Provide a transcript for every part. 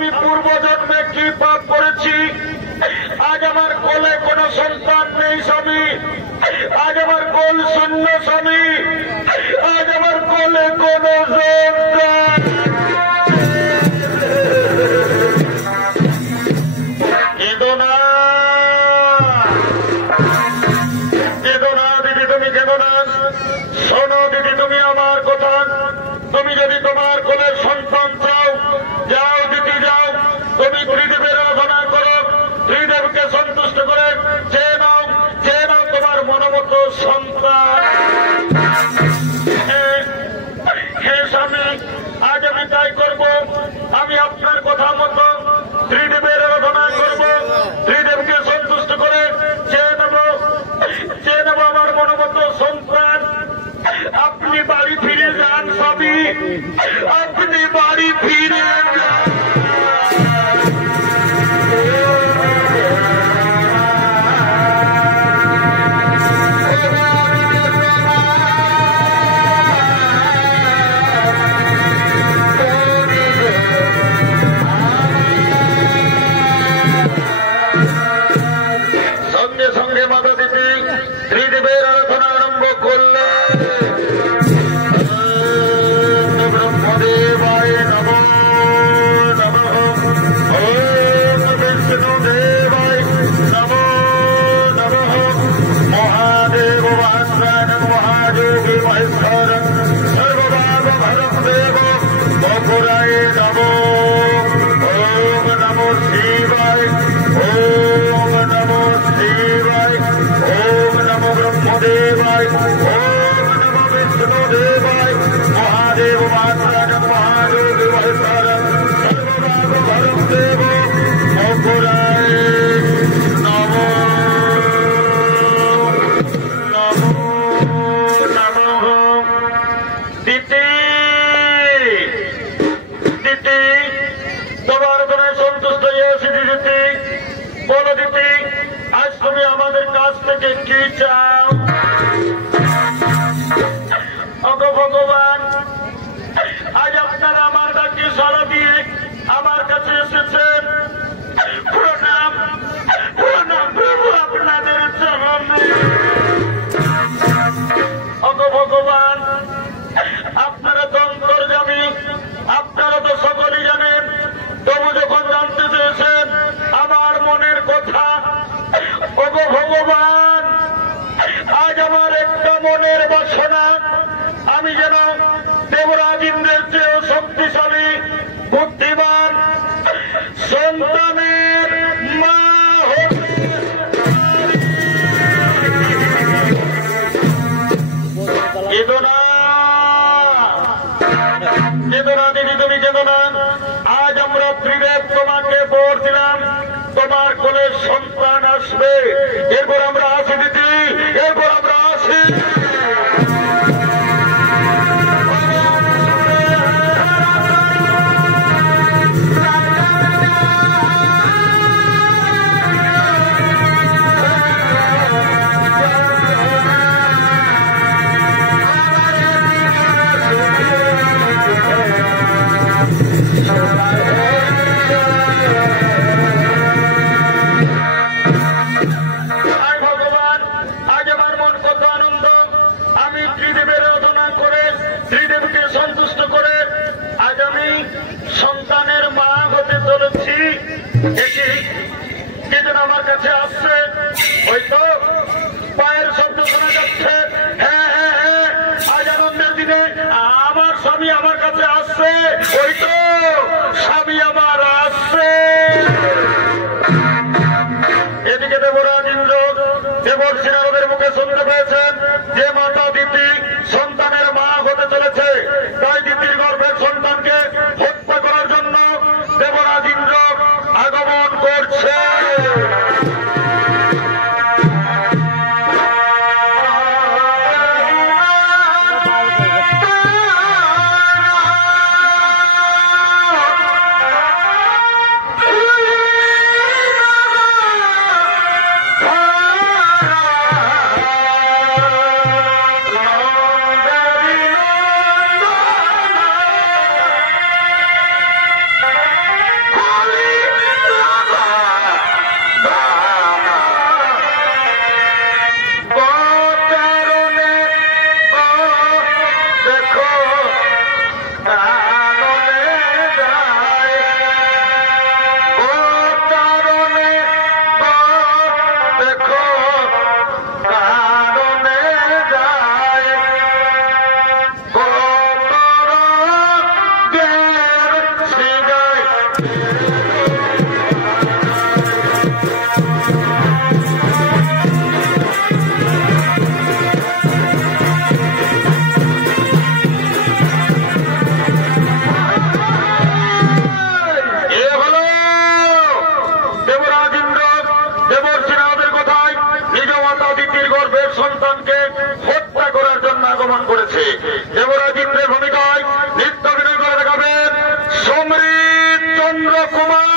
আমি পূর্ব জন্মে কি পাপ করেছি। আজ আমার কোলে কোনো সন্তান নেই স্বামী, আজ আমার কোল শূন্য স্বামী, আজ আমার কোলে কোনো সন্তান। কেঁদো না, কেঁদো না দিদি, তুমি কেঁদো না। শোনো দিদি, তুমি আমার কথা। তুমি যদি তোমার কোলের সন্তান চাও, যাও দিদি যাও, তুমি ত্রিদেবের আরাধনা করো, ত্রিদেবকে সন্তুষ্ট করে চেয়ে নাও, চেয়ে নাও তোমার মনোমত সন্তান। হে স্বামী, আজ আমি তাই করব। আমি আপনার কথা মতো ত্রিদেবের আরাধনা করব, ত্রিদেবকে সন্তুষ্ট করে চেয়ে নেব আমার মনোমত সন্তান। আপনি বাড়ি ফিরে যান স্বামী, আপনি বাড়ি ফিরে যান। সঙ্গে সঙ্গে মাতা দিদি ত্রিদেবের আরাধনা আরম্ভ করলেন। ব্রহ্মদেবায় নমো নমঃ, ওম বিষ্ণুদেবায় নমো নমঃ, মহাদেব বাসানং মহাযোগী মহেশ্বরং সর্বভাগভরং দেব বপুরায় নমো। ওম নমো শিবায়, ওম নমো শিবায়, ওম নমো ব্রহ্মদেবায়, ওম নমো বিষ্ণুদেবায়, মহাদেব বাসানং মহাযোগী মহেশ্বরং সর্বভাগভরং দেব বপুরায় নমো নমো নমঃ। দিতি দিতি, তোমার কোন সন্তুষ্ট হয়েছি দিদি। বলো দিদি, আজ তুমি আমাদের কাছ থেকে কি চাও? ওগো ভগবান, আজ আপনারা আমার ডাকে সাড়া দিয়ে আমার কাছে এসেছেন। প্রণাম প্রণাম প্রভু আপনাদের চরণে। ওগো ভগবান, আপনারা তো অন্তর্যামী, আপনারা তো সকলেই জানেন। তবু যখন জানতে চেয়েছেন আমার মনের কথা, ওগো ভগবান, আজ আমার একটা মনের বাসনা, আমি যেন দেবরাজ ইন্দ্রের চেয়েও শক্তিশালী বুদ্ধিমান সন্তানের মা হতে। কেঁদো না, কেঁদো না দিদি, তুমি কেঁদো না। আজ আমরা ত্রিদেব তোমাকে বর দিলাম, তোমার কোলে সন্তান আসবে। এরপর আমরা আসি দিদি, এরপর আমরা আসি। সন্তুষ্ট করে আজ আমি সন্তানের মা হতে চলেছি। কে যেন আমার কাছে আসছে, হয়তো পায়ের শব্দ শোনা যাচ্ছে। হ্যাঁ হ্যাঁ হ্যাঁ, আজ আনন্দের দিনে আমার স্বামী আমার কাছে আসছে, হয়তো স্বামী আমার আসছে। এদিকে দেবরাজ ইন্দ্র দেবর্ষি নারদের মুখে শুনতে পেয়েছেন যে মাতা দিতি সন্তানের মা হতে চলেছে। তাই দিতির গর্ভের সন্তানকে হত্যা করার জন্য দেবরাজ ইন্দ্র আগমন করছে। আগমন করেছে। দেবরাজিতের ভূমিকায় নৃত্য অভিনয় করে দেখাবেন সমৃত চন্দ্র কুমার।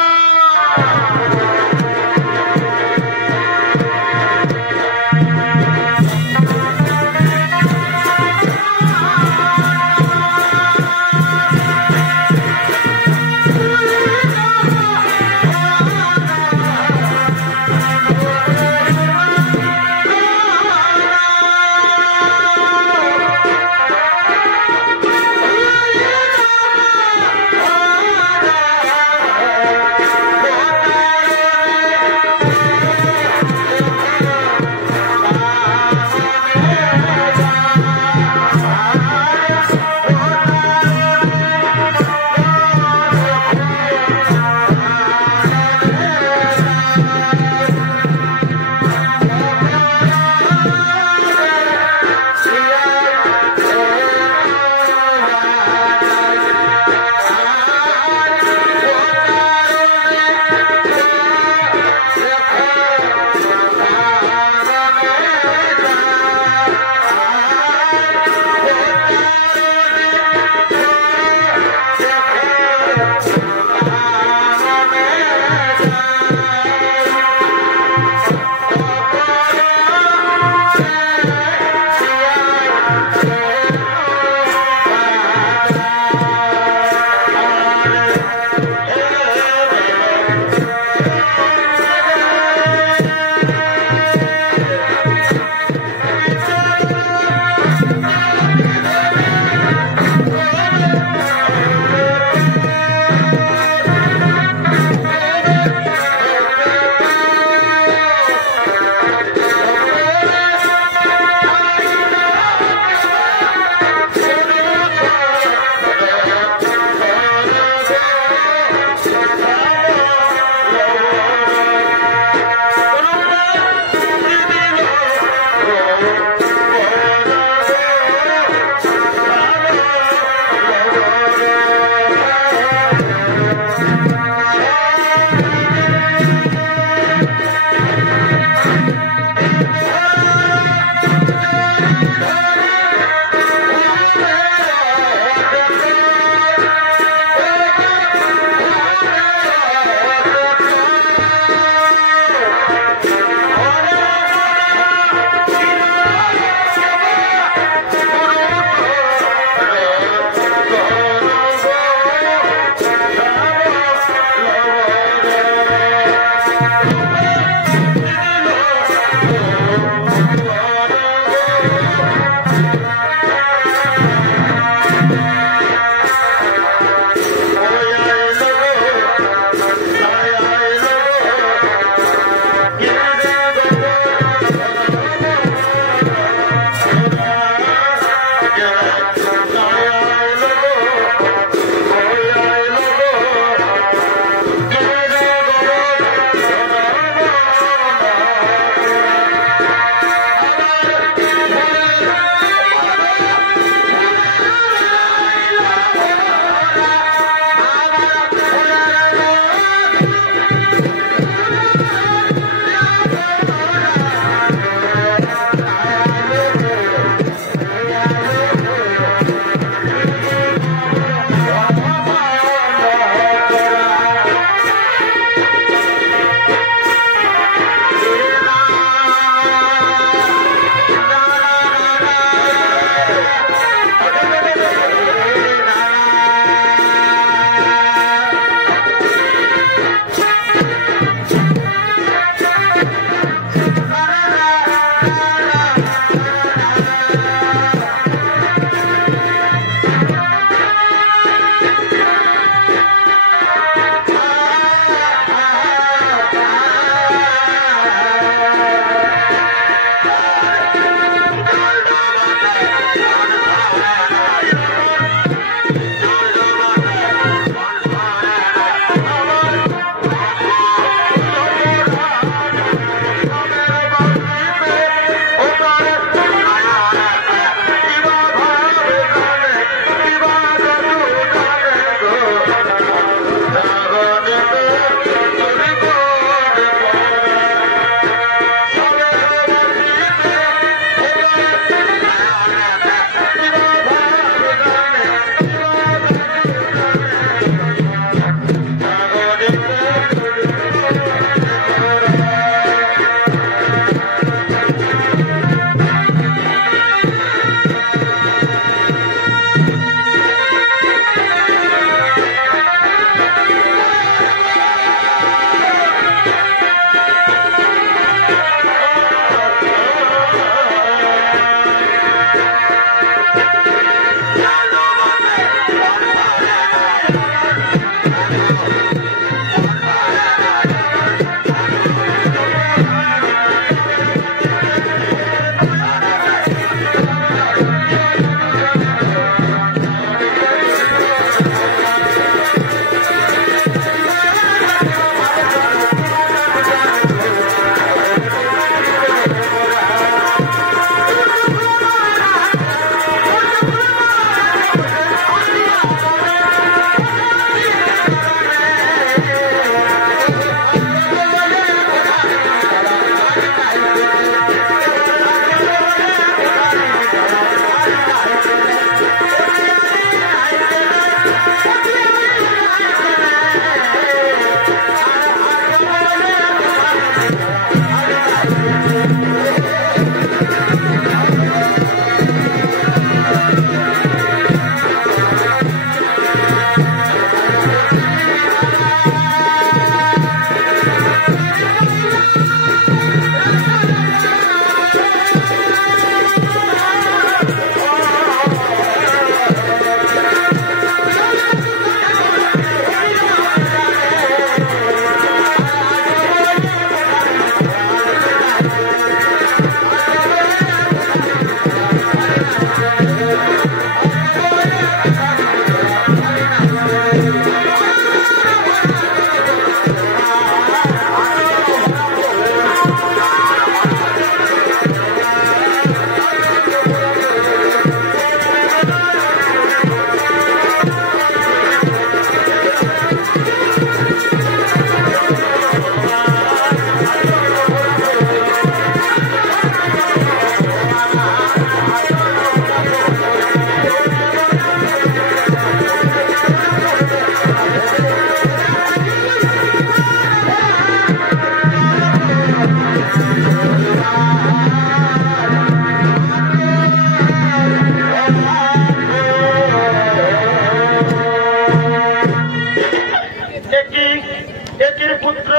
পুত্র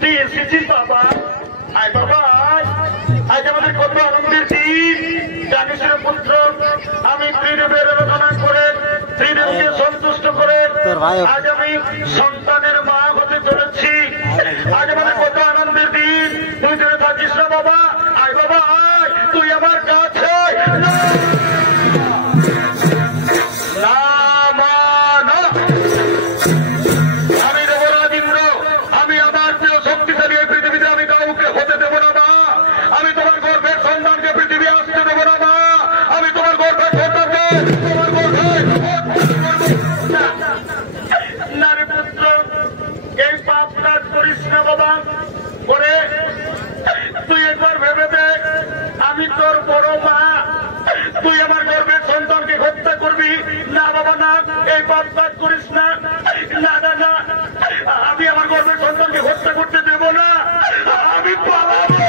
তুই এসেছিস বাবা। আয় বাবা আয়, আজ আমাদের কত আনন্দের দিন। জানিস রে পুত্র, আমি ত্রিদেবের আরাধনা করে ত্রিদেবকে সন্তুষ্ট করে আজ আমি সন্তানের মা হতে চলেছি। আজ আমাদের কত আনন্দের দিন। তুই জেনে থাকিস না বাবা। আয় বাবা আয়, তুই আমার কাছে। আমি দেবরাজ ইন্দ্র, আমি আমার প্রিয় শক্তিশালী এই পৃথিবীতে আমি কাউকে হতে দেবো না মা। আমি তোমার গর্ভের সন্তানকে পৃথিবী আসতে দেবো না মা। আমি তোমার গর্ভের সন্তানকে তোমার গর্ভে না রে পুত্র, এই পাপ কাজ করিস না বাবা। করে তুই একবার ভেবে দেখ, আমি তোর বড় মা, তুই আমার গর্ভের সন্তানকে হত্যা করবি না বাবা না। এই পাপ কাজ করিস না। না না না, আমি আমার গর্ভের সন্তানকে হত্যা করতে দেব না। আমি পালাবো।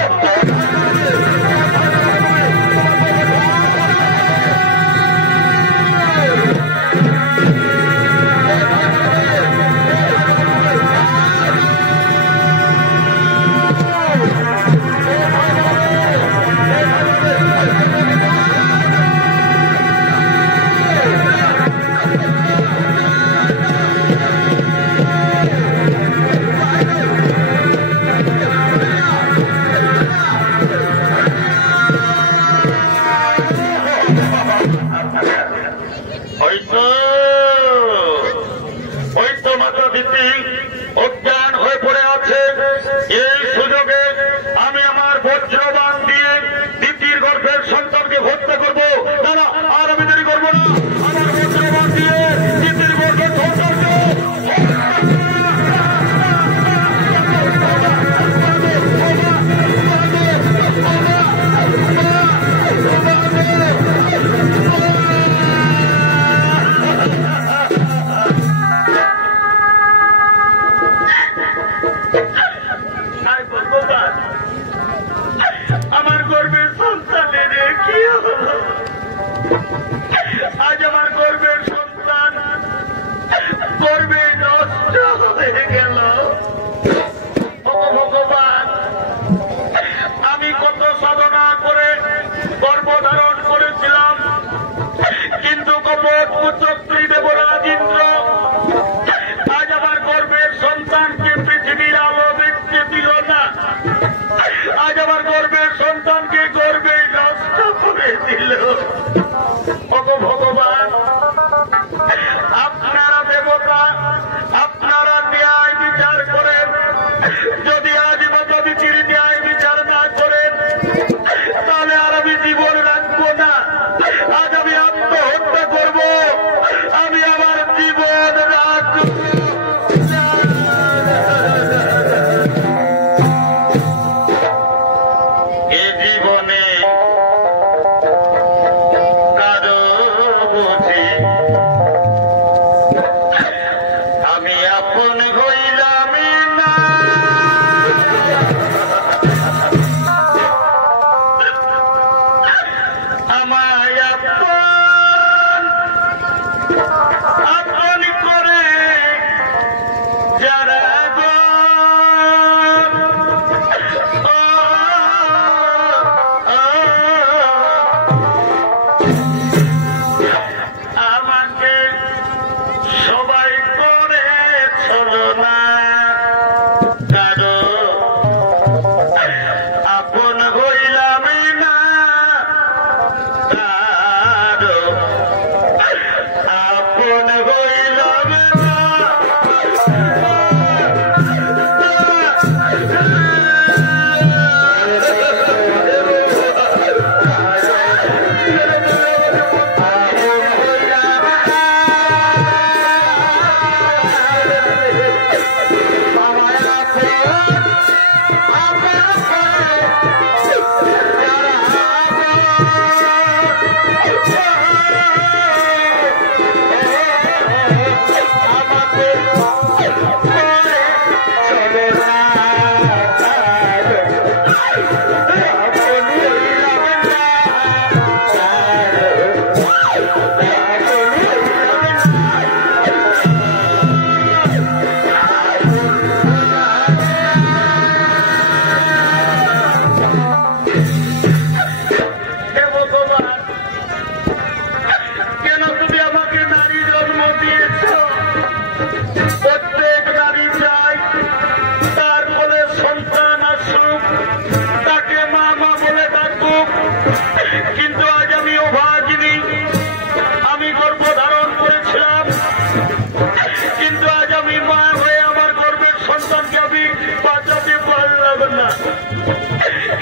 বাঁচাতে পারলাম না।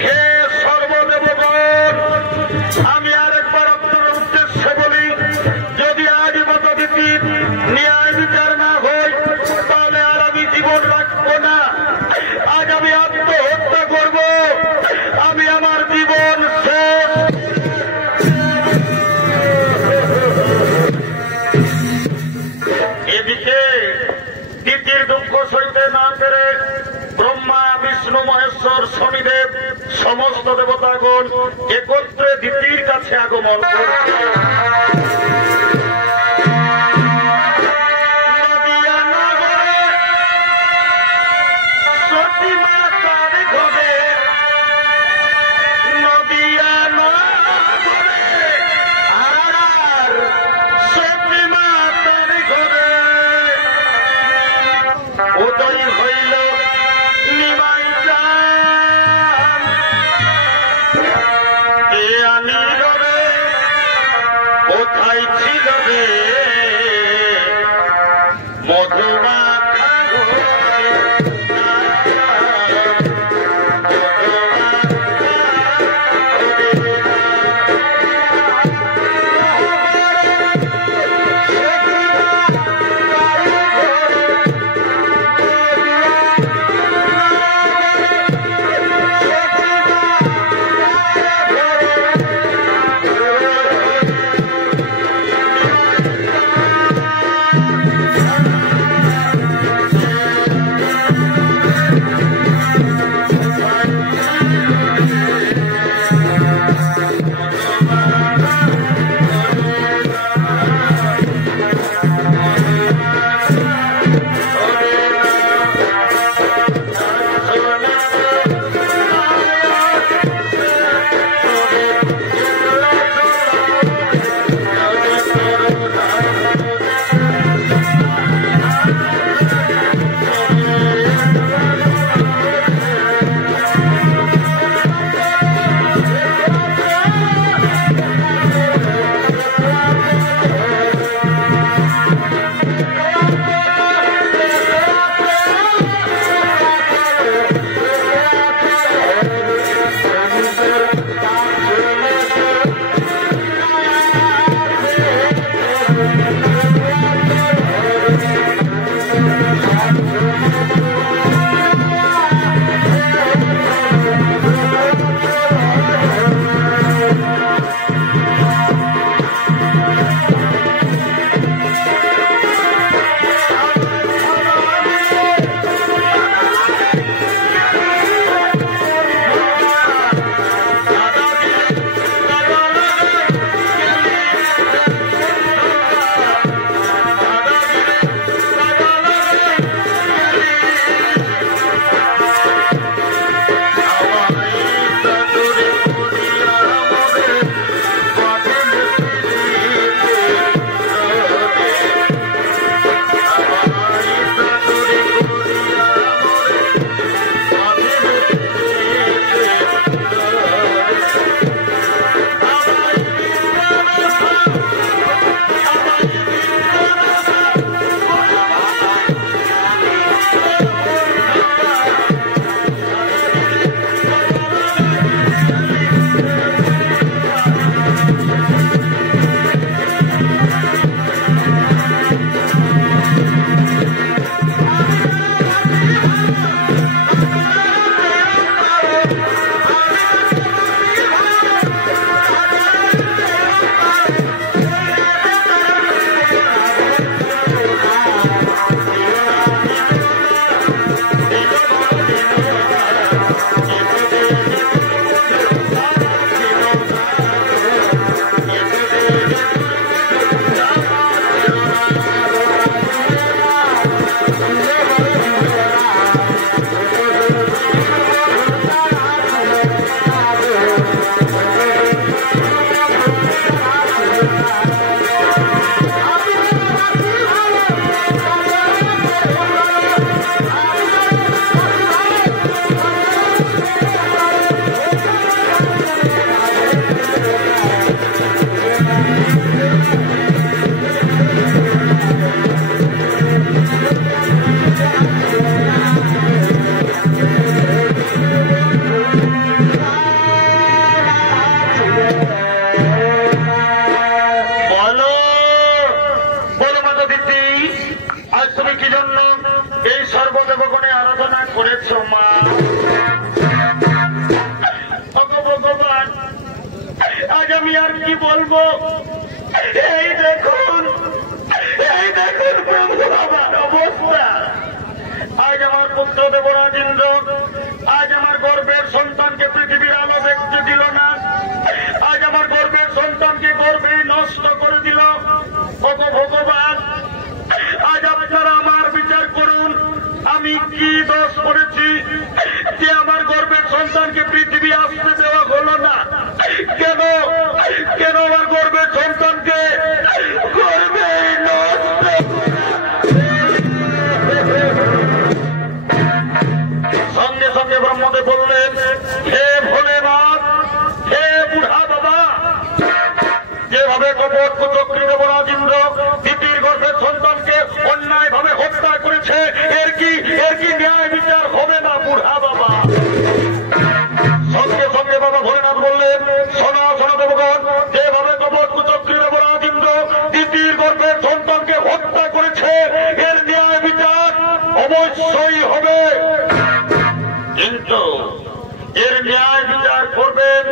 হে সর্বদেবগণ, আমি আরেকবার আপনার উদ্দেশ্যে বলি, যদি আজ মতো দিতির ন্যায় বিচার না হয় তাহলে আর আমি জীবন রাখবো না। আজ আমি আত্মহত্যা করব, আমি আমার জীবন শেষ। এদিকে দিতির দুঃখ সইতে না পেরে ব্রহ্মা, বিষ্ণু, মহেশ্বর, শনিদেব সমস্ত দেবতাগণ একত্রে দিতির কাছে আগমন করছে। কোথায় ছিল করেছ মা। ভগবান, আজ আমি আর কি বলবো? এই দেখুন প্রভু আমার অবস্থা। আজ আমার পুত্র দেবরাজ ইন্দ্র আজ আমার গর্বের সন্তানকে পৃথিবীর আলো দেখতে দিল না। আজ আমার গর্বের সন্তানকে গর্বে নষ্ট করে দিল। ভগবান, আজ আপনারা আমার বিচার করুন, আমি কি দোষ করেছি যে আমার গর্বের সন্তানকে পৃথিবী আসতে দেওয়া হলো না? কেন আমার গর্বের সন্তানকে গর্বে নষ্ট? সঙ্গে সঙ্গে ব্রহ্মদেব বললেন, হে ভোলেনাথ, হে বুড়া বাবা, যেভাবে কপট কুচক্রী দেবরাজ ইন্দ্র দিতির গর্ভের সন্তানকে অন্যায় ভাবে হত্যা করেছে, এর কি ন্যায় বিচার হবে না বুড়া বাবা? সঙ্গে সঙ্গে বাবা ভোলেনাথ বললেন, শোনো দেবগণ, যেভাবে কপট কুচক্রী দেবরাজ ইন্দ্র দিতির গর্ভের সন্তানকে হত্যা করেছে, এর ন্যায় বিচার অবশ্যই হবে, কিন্তু এর ন্যায় বিচার করবেন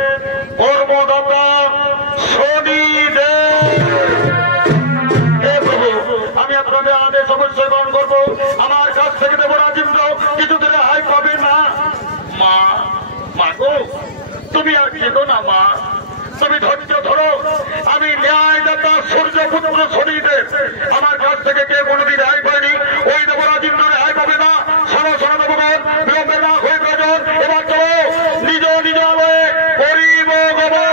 কর্মদাতা শনিদেব। আমি আপনাদের আদেশ অবশ্যই গ্রহণ করবো। আমার কাছ থেকে দেবরাজ ইন্দ্র কিছুতে রেহাই পাবে না। মা গো, তুমি আর কেঁদো না মা, তুমি ধৈর্য ধরো। আমি ন্যায়দাতা সূর্যপুত্র শনিদেব, আমার কাছ থেকে কে কোনোদিন রেহাই পায়নি, ওই দেবরাজ ইন্দ্র রেহাই পাবে না। শোনো দেবগণ, বিলম্বে না হয়ে প্রয়োজন, এবার চলো নিজ আলয়ে করিব গমন।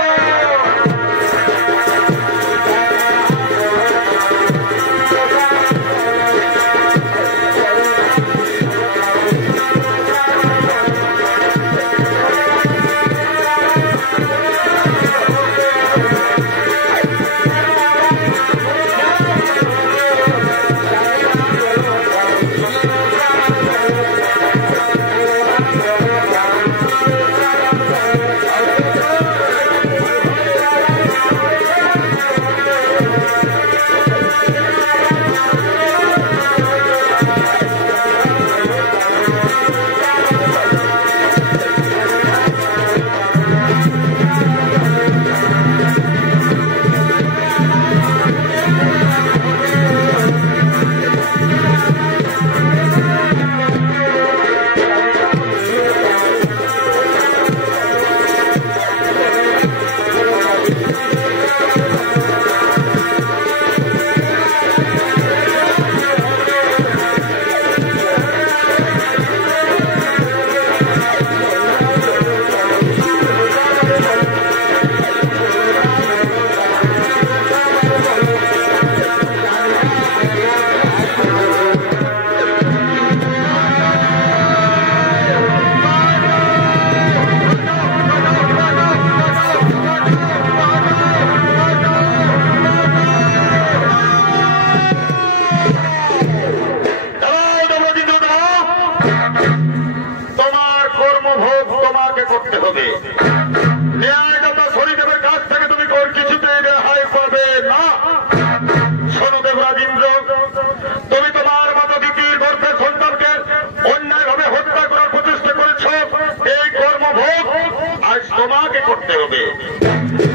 তোমাকে করতে হবে।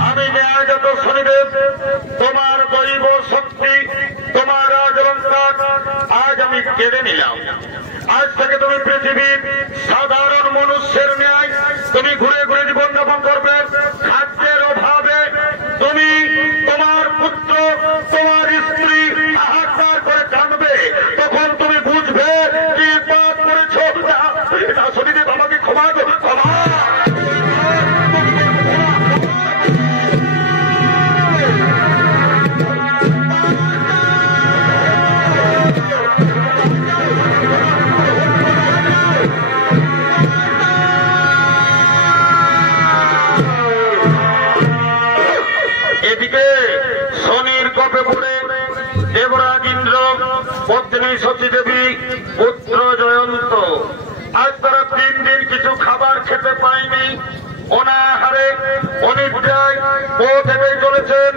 আমি ন্যায়গত শনিদেব, তোমার দৈব শক্তি, তোমার রাজলঙ্কার আজ আমি কেড়ে নিলাম। আজ থেকে তুমি পৃথিবীর সাধারণ মনুষ্যের ন্যায় তুমি ঘুরে ঘুরে জীবনযাপন করবে। খাদ্যের অভাবে তুমি তোমার পুত্র তোমার স্ত্রী হাহাকার করে কাঁদবে, তখন তুমি বুঝবে কি পাপ করেছ। শনিদেব আমাকে ক্ষমা ক্ষমা। এদিকে শনির কপে পড়ে দেবরাজ ইন্দ্র, পত্নী সতীদেবী, পুত্র জয়ন্ত আজ তারা 3 দিন কিছু খাবার খেতে পায়নি। অনাহারে অনিদ্রায় পথ হেঁটে চলেছেন।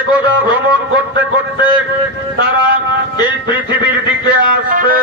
একদা ভ্রমণ করতে করতে তারা এই পৃথিবীর দিকে আসবে।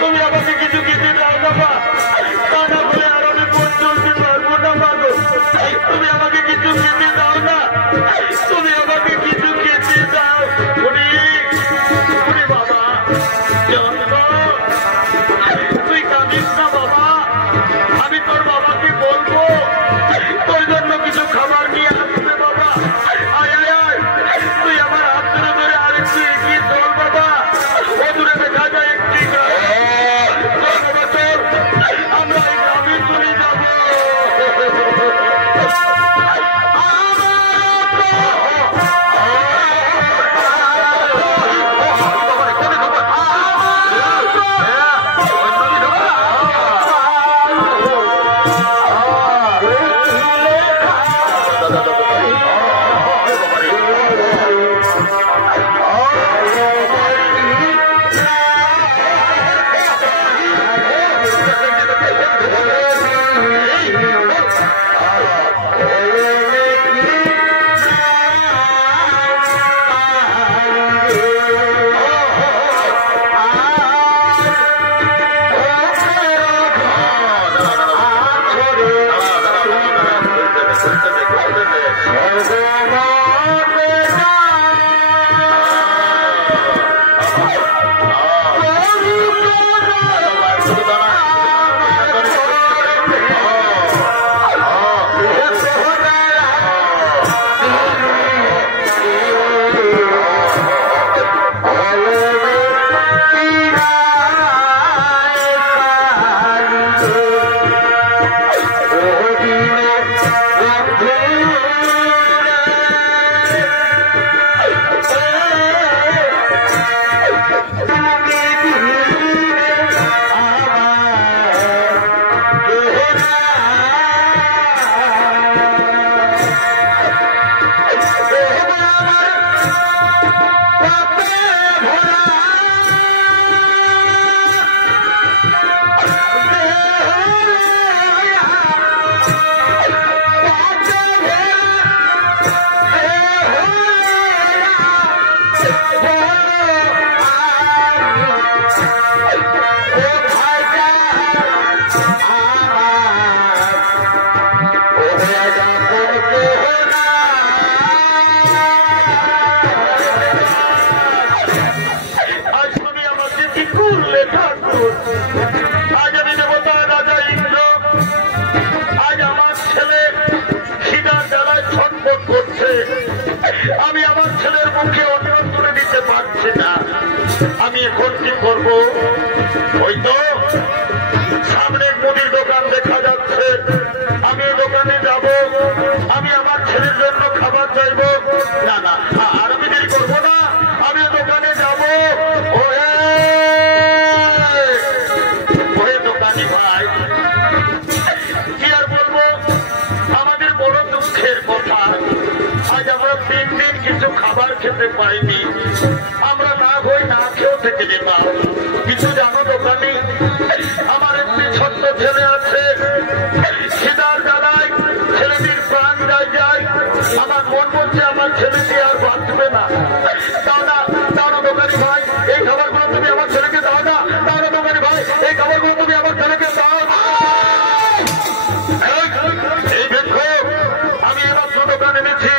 তুমি আমাকে কিছু কিছু দাও বাবা, তা না বলে আর আমি পথ চলতে পারবো না বাবা। তুমি আমাকে কিছু খেতে দাও না, তুমি আমাকে কিছু খেতে দাও। বাবা তুই কাঁদিস না বাবা, আমি তোর বাবাকে বলবো তোর জন্য করবো? ওই তো সামনে মুদির দোকান দেখা যাচ্ছে, আমি দোকানে যাব, আমি আমার ছেলের জন্য খাবার চাইব। না না, আর আমি দেরি করবো না, আমি দোকানে যাব। ওহে দোকানি ভাই, কি আর বলবো, আমাদের বড় দুঃখের কথা, আজ আমরা 3 দিন কিছু খাবার খেতে পাইনি। আমরা না হই না খেয়েও থেকে যেতাম। কিছু জানো দোকানি, আমার একটি ছোট্ট ছেলে আছে, খিদার জ্বালায় ছেলেটির প্রাণ যায়। আমার মন বলছে আমার ছেলেটি আর বাঁচবে না। দাও না, দাও না দোকানি ভাই, এই খাবারগুলো তুমি আমার ছেলেকে দাও না। দাও না দোকানি ভাই, এই খাবারগুলো তুমি আমার ছেলেকে দাও। এই দেখো, আমি এবার দোকান এনেছি,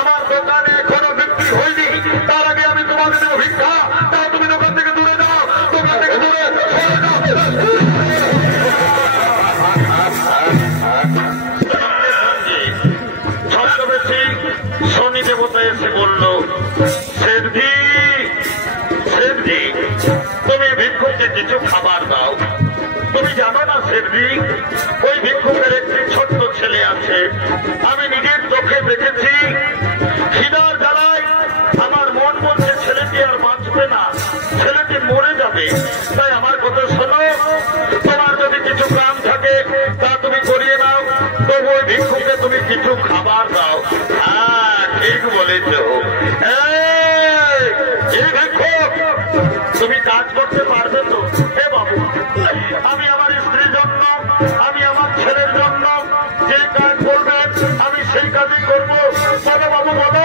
আমার দোকানে এখনো বিক্রি হয়নি। তার আগে আমি তোমাকে দেবো ভিক্ষা। তাও তুমি দোকান থেকে দূরে যাও, দোকান থেকে দূরে ছদ্মবেশী শনি দেবতা এসে বলল, শেঠজি, শেঠজি, তুমি ভিক্ষুককে কিছু খাবার দাও। তুমি জানো না শেঠজি, ওই ভিক্ষুকের একটি ছোট্ট ছেলে আছে, আমি নিজের চোখে দেখেছি। খিদার জ্বালায় আমার মন বলছে ছেলেটি আর বাঁচবে না, ছেলেটি মরে যাবে। তাই আমার কথা শোনো, তোমার যদি কিছু কাম থাকে তা তুমি করিয়ে নাও, তবু ওই ভিক্ষুকে তুমি কিছু খাবার দাও। হ্যাঁ, ঠিক বলেছ। এই ভিক্ষুক, তুমি কাজ করতে পারবে তো? হে বাবু, আমি আমার স্ত্রীর জন্য, আমি আমার ছেলের জন্য যে কাজ করবেন আমি সেই কাজই করবো। বলো বাবু, বলো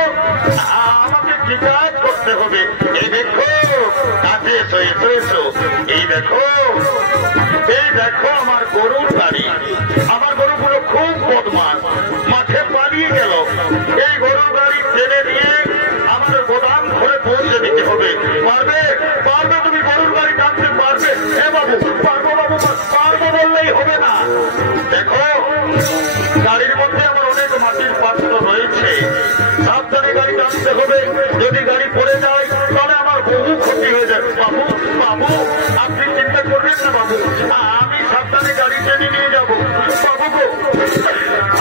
আমাকে কি কাজ করতে হবে? এই দেখো, কাজে এসো, এসো এসো। এই দেখো, এই দেখো আমার গরুর গাড়ি। আমার গরুগুলো খুব বদমাশ, মাঠে পালিয়ে গেল। এই গরুর গাড়ি টেনে নিয়ে আমার গোদাম ঘরে পৌঁছে দিতে হবে। পারবে? পারবে? তুমি গরুর গাড়ি টানতে পারবে? হে বাবু, পারবো বাবু, পারবো বললেই হবে না। দেখো, গাড়ির মধ্যে আমার অনেক মাটির পাত্র রয়েছে, সাবধানে গাড়ি টানতে হবে। যদি গাড়ি পড়ে যায় তাহলে আমার বহু ক্ষতি হয়ে যায়। বাবু, বাবু, আপনি চিন্তা করবেন না বাবু, আমি সাবধানে গাড়ি টেনে নিয়ে যাবো। বাবু গো,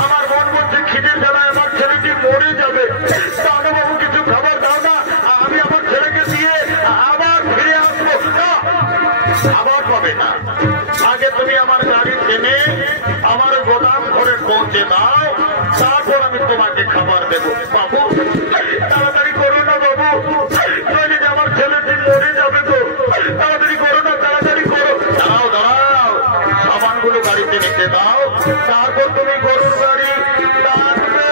আমার মন বলছে খিদের জ্বালায় আমার ছেলেটি মরে যাবে। তাহলে বাবু কিছু খাবার দাও না, আমি আমার ছেলেকে দিয়ে আবার ফিরে আসবো। আবার পাবে না, আগে তুমি আমার গাড়ি টেনে আমার গোদাম ঘরে পৌঁছে দাও, তারপর আমি তোমাকে খাবার দেবো। বাবু তাড়াতাড়ি করো না বাবু, নইলে যে আমার ছেলেটি মরে যাবে তো। তাড়াতাড়ি করো না, তাড়াতাড়ি করো। দাঁড়াও, দাঁড়াও, সামানগুলো গাড়িতে নিতে দাও, তারপর তুমি গরুর গাড়ি টানবে।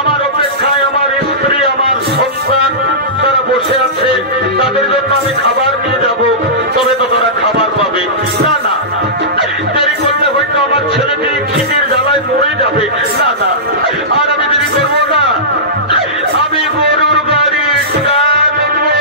আমার অপেক্ষায় আমার স্ত্রী, আমার সন্তান তারা বসে আছে, তাদের জন্য আমি খাবার নিয়ে যাব, তবে তো তারা খাবার পাবে। না না, দেরি করলে হয়তো আমার ছেলেটি খিদের জ্বালায় মরে যাবে। না না, আর আমি দেরি করবো না, আমি গরুর গাড়ি টানবো।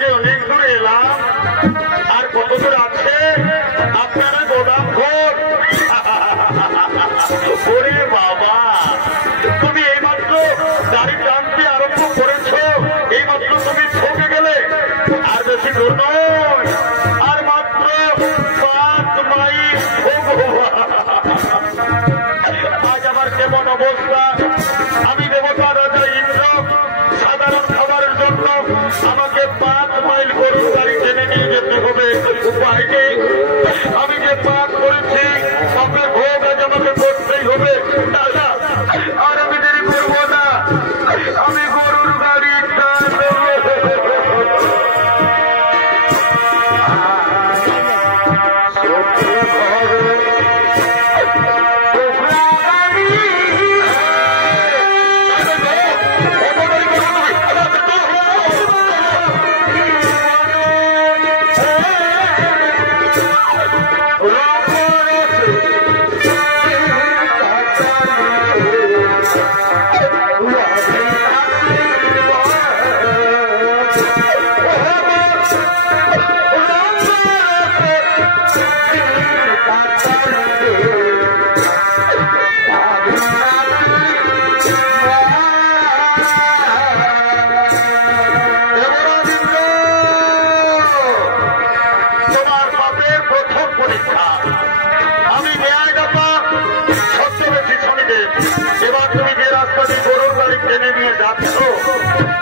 যে অনেক দূরে এলাম, আর কত দূর আছে আপনারা গোদাম ঘর। ওরে বাবা, তুমি এইমাত্র গাড়ি টানতে আরম্ভ করেছ, এইমাত্র তুমি ঠকে গেলে। আর বেশি দূর নয়, আর মাত্র 5 মাইল। আজ আমার কেমন অবস্থা! আমি দেবতা রাজা ইন্দ্র, সাধারণ খাবারের জন্য আমাকে 5 মাইল গরুর গাড়ি টেনে নিয়ে যেতে হবে। উপায় নেই, আমি যে পাপ করেছি তাতে ভোগ আজ আমাকে করতেই হবে। দাদা, আর আমি দেরি করবো না, আমি গরুর গাড়ি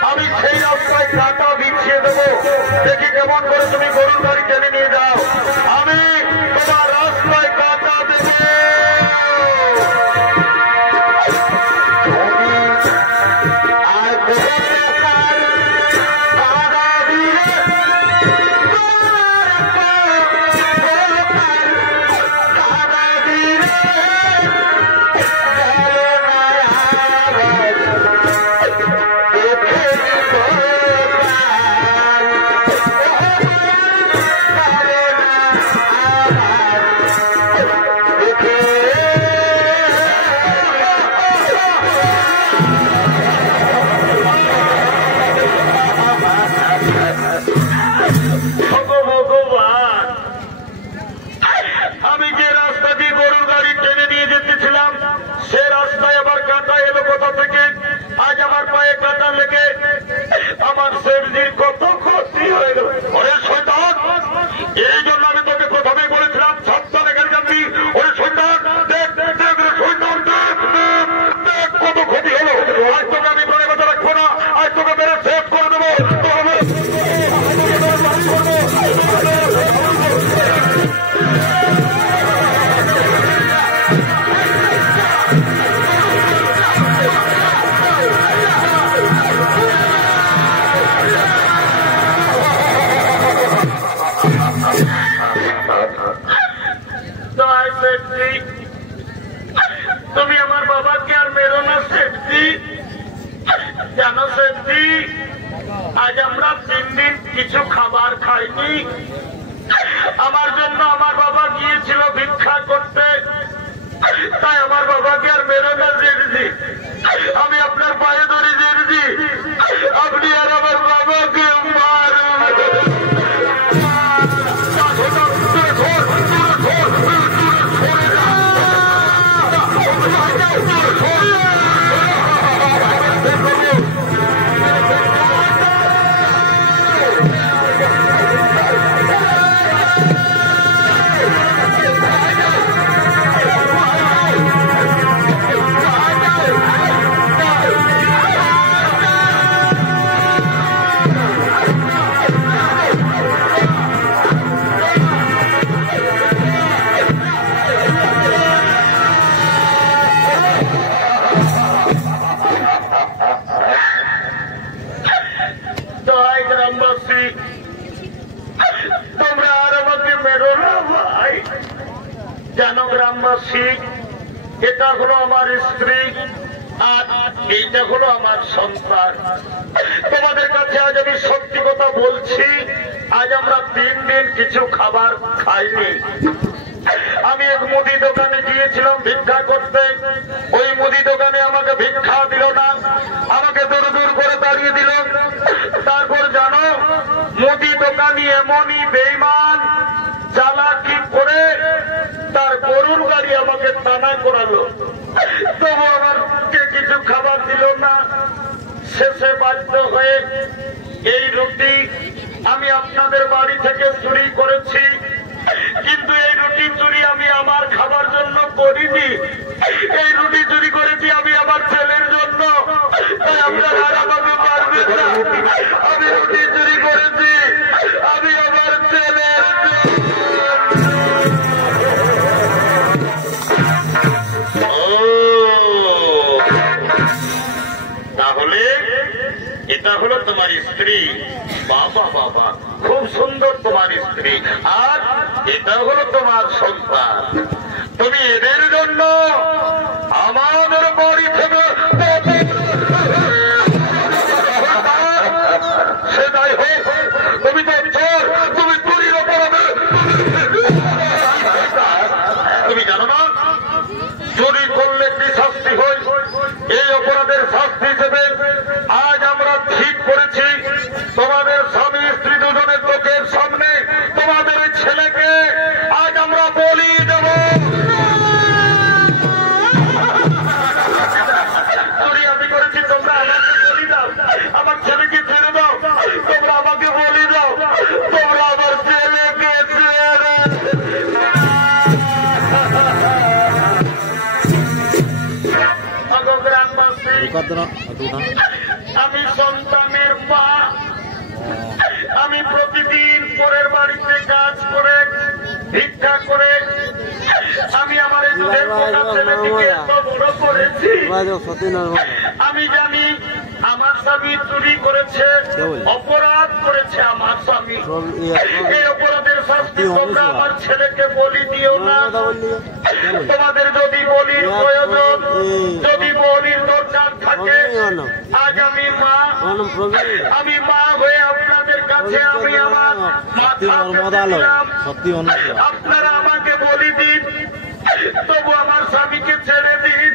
আমি সেই রাস্তায় কাটা বিছিয়ে দেবো। দেখি কেমন করে তুমি গরুর গাড়ি টেনে নিয়ে যাও, আমি তোমার রাস্তায় কাটা দেবো। আমার সবজির কত ক্ষতি হয়ে গেল। ওরে শয়তান, এই জন্য আমি তোকে প্রথমেই বলেছিলাম সাবধানে গাড়ি চালাবি। ওরে শয়তান, দেখ দেখ দেখ শয়তান, দেখ দেখ কত ক্ষতি হলো। আজ তোকে আমি প্রাণে কথা রাখবো না, আজ তোকে মেরে শেষ করে দেবো। তুমি আমার বাবাকে আর মেরো না সেফটি, জানো সেফটি? আজ আমরা 3 দিন কিছু খাবার খাইনি। আমার জন্য আমার বাবা গিয়েছিল ভিক্ষা করতে, তাই আমার বাবাকে আর মেরো না সেফটি। আমি আপনার পায়ে ধরে সেফটি, আপনি আর আমার বাবাকে মারুন। তোমরা আর আমাকে মেরো না ভাই। জানো গ্রামবাসী, এটা হলো আমার স্ত্রী আর এইটা হলো আমার সন্তান। তোমাদের কাছে আজ আমি সত্যি কথা বলছি, আজ আমরা 3 দিন কিছু খাবার খাইনি। আমি এক মুদি দোকানে গিয়েছিলাম ভিক্ষা করতে, ওই মুদি দোকানে আমাকে ভিক্ষা দিল না, আমাকে দূর দূর করে দাঁড়িয়ে দিল। তারপর জানো মুদি দোকানি এমনই বেঈমান চালাকি করে তার গরুর গাড়ি আমাকে টানা করালো, তবু আমাকে কিছু খাবার দিল না। শেষে বাধ্য হয়ে এই রুটি আমি আপনাদের বাড়ি থেকে চুরি করেছি, কিন্তু এই রুটি চুরি আমি আমার খাবার জন্য করিনি। এই রুটি চুরি করেছি আমি আমার ছেলের জন্য। আপনারা আর আমাকে পারবেন না। আমি রুটি চুরি করেছি আমি আমার ছেলের তাহলে এটা হলো তোমার স্ত্রী। বাবা বাবা, খুব সুন্দর তোমার স্ত্রী। আর এটা হলো তোমার সন্তান। তুমি এদের জন্য আমাদের বাড়ি থেকে সেটাই হোক, তুমি তো চোর, তুমি চুরির অপরাধে। তুমি জানো না চুরি করলে কি শাস্তি হয়? এই অপরাধের শাস্তি হিসেবে আজ আমরা ঠিক করেছি তোমাদের স্বামী স্ত্রী দুজনের চোখের সামনে তোমাদের ছেলেকে আজ আমরা বলি দেব। চুরি আমি করেছি, তোমরা আমাকে বলি দাও। আমার ছেলেকে ছেড়ে দাও, তোমরা আমাকে বলি দাও। তোমরা আমার ছেলেকে ছেড়ে আমি সন্তানের মা। আমি প্রতিদিন পরের বাড়িতে কাজ করে ভিক্ষা করে আমি আমার এই দুধের পোকা ছেলেটিকে এত বড় করেছি। আমি জানি আমার স্বামী চুরি করেছে, অপরাধ করেছে আমার স্বামী। এই অপরাধের শাস্তি তোমরা আমার ছেলেকে বলি দিও না। তোমাদের যদি বলির প্রয়োজন, যদি বলির দরকার থাকে, আজ আমি মা হয়ে আপনাদের কাছে আমি আমার আপনারা আমাকে বলি দিন, তবু আমার স্বামীকে ছেড়ে দিন।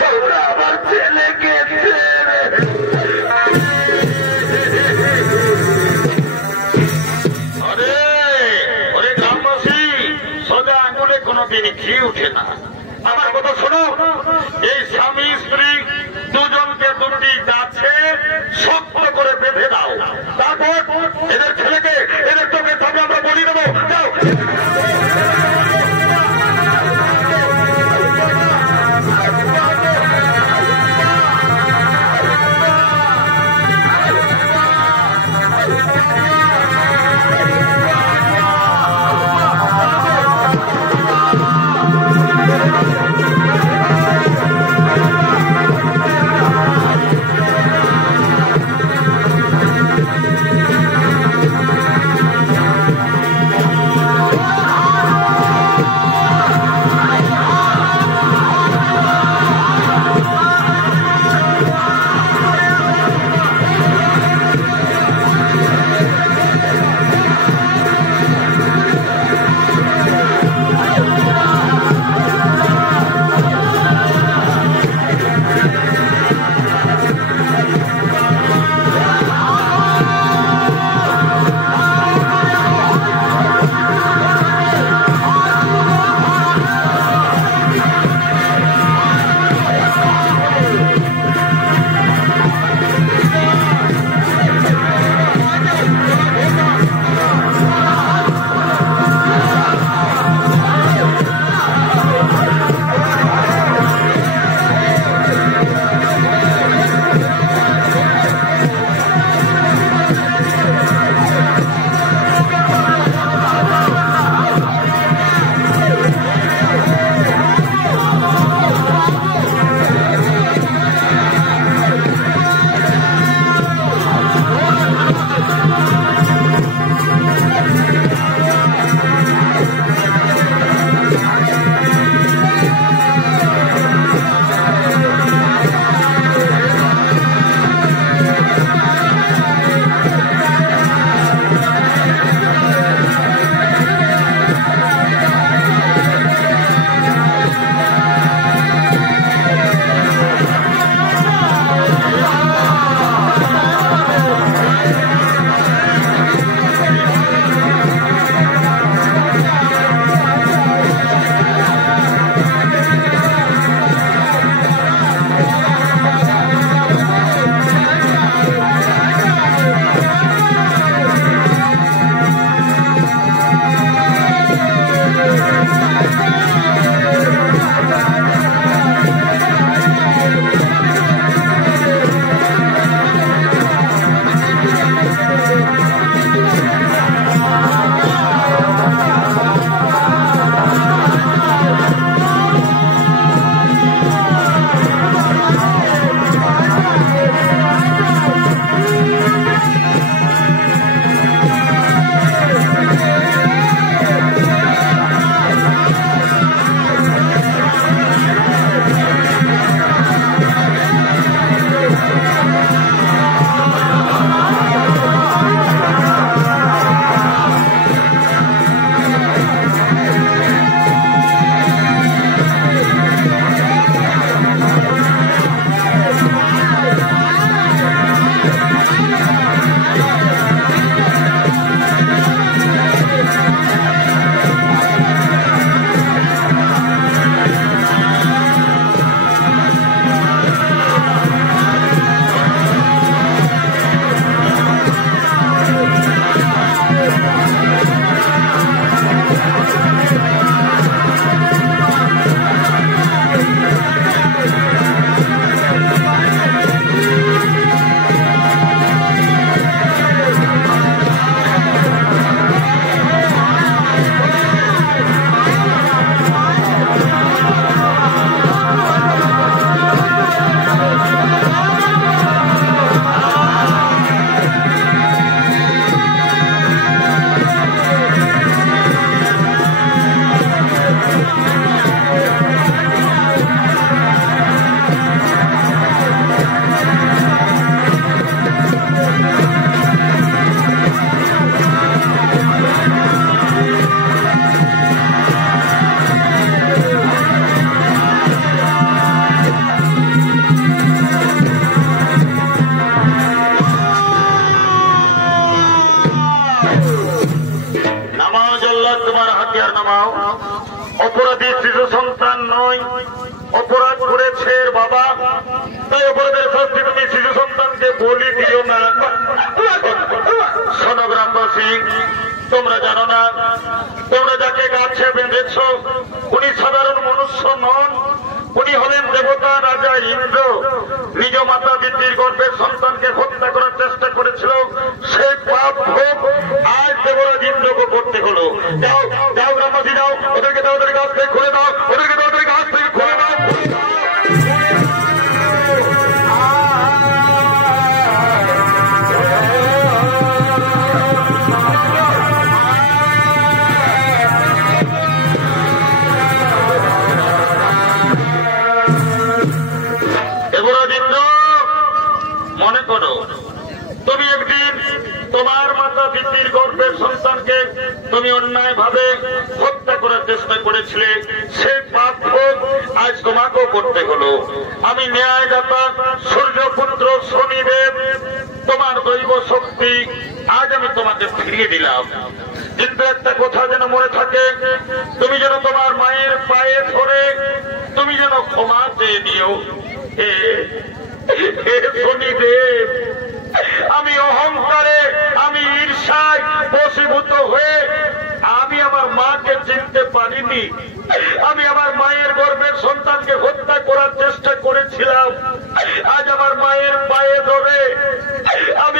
তোমরা আমার ছেলেকে ছেড়ে ওরে গ্রামবাসী, সোজা আঙুলে কোনোদিন ঘি উঠে না। আমার কথা শোনো, এই স্বামী স্ত্রী দুজনকে দুটি গাছে শক্ত করে বেঁধে দাও। তারপর এদের ছেলেকে এদের চোখের সামনে আমরা বলি দেবো। যাও। হাতিয়ার নামাও। অপরাধী শিশু সন্তান নয়, অপরাধ করেছে বাবা, তাই অপরাধের শাস্তি তুমি শিশু সন্তানকে বলি দিও না। শোনো গ্রামবাসী, তোমরা জানো না, তোমরা যাকে গাছে বেঁধেছ উনি সাধারণ মনুষ্য নন, উনি হলেন দেবতা রাজা ইন্দ্র। নিজ মাতা পিতৃর গর্ভের সন্তানকে হত্যা করার চেষ্টা করেছিল, সেই পাপ ভোগ আজ দেবরাজ ইন্দ্রকে করতে হলো। যাও যাও গ্রামবাসী যাও, ওদেরকে দাও, ওদের গাছ থেকে খুলে দাও, ওদেরকে দাও, ওদের গাছ থেকে খুলে দাও। মনে করো তুমি একদিন তোমার মাতা পিতৃর গর্ভের সন্তানকে তুমি অন্যায় ভাবে হত্যা করার চেষ্টা করেছিলে, সে পাপ ভোগ আজ তোমাকেও করতে হলো। আমি ন্যায়দাতা সূর্যপুত্র শনিদেব, তোমার দৈব শক্তি আজ আমি তোমাকে ফিরিয়ে দিলাম। কিন্তু একটা কথা যেন মনে থাকে, তুমি যেন তোমার মায়ের পায়ে ধরে তুমি যেন ক্ষমা চেয়ে দিও। শনিদেব, আমি অহংকারে, আমি ঈর্ষায় বশীভূত হয়ে আমি আমার মাকে চিনতে পারিনি। আমি আমার মায়ের গর্ভের সন্তানকে হত্যা করার চেষ্টা করেছিলাম। আজ আমার মায়ের পায়ে ধরে আমি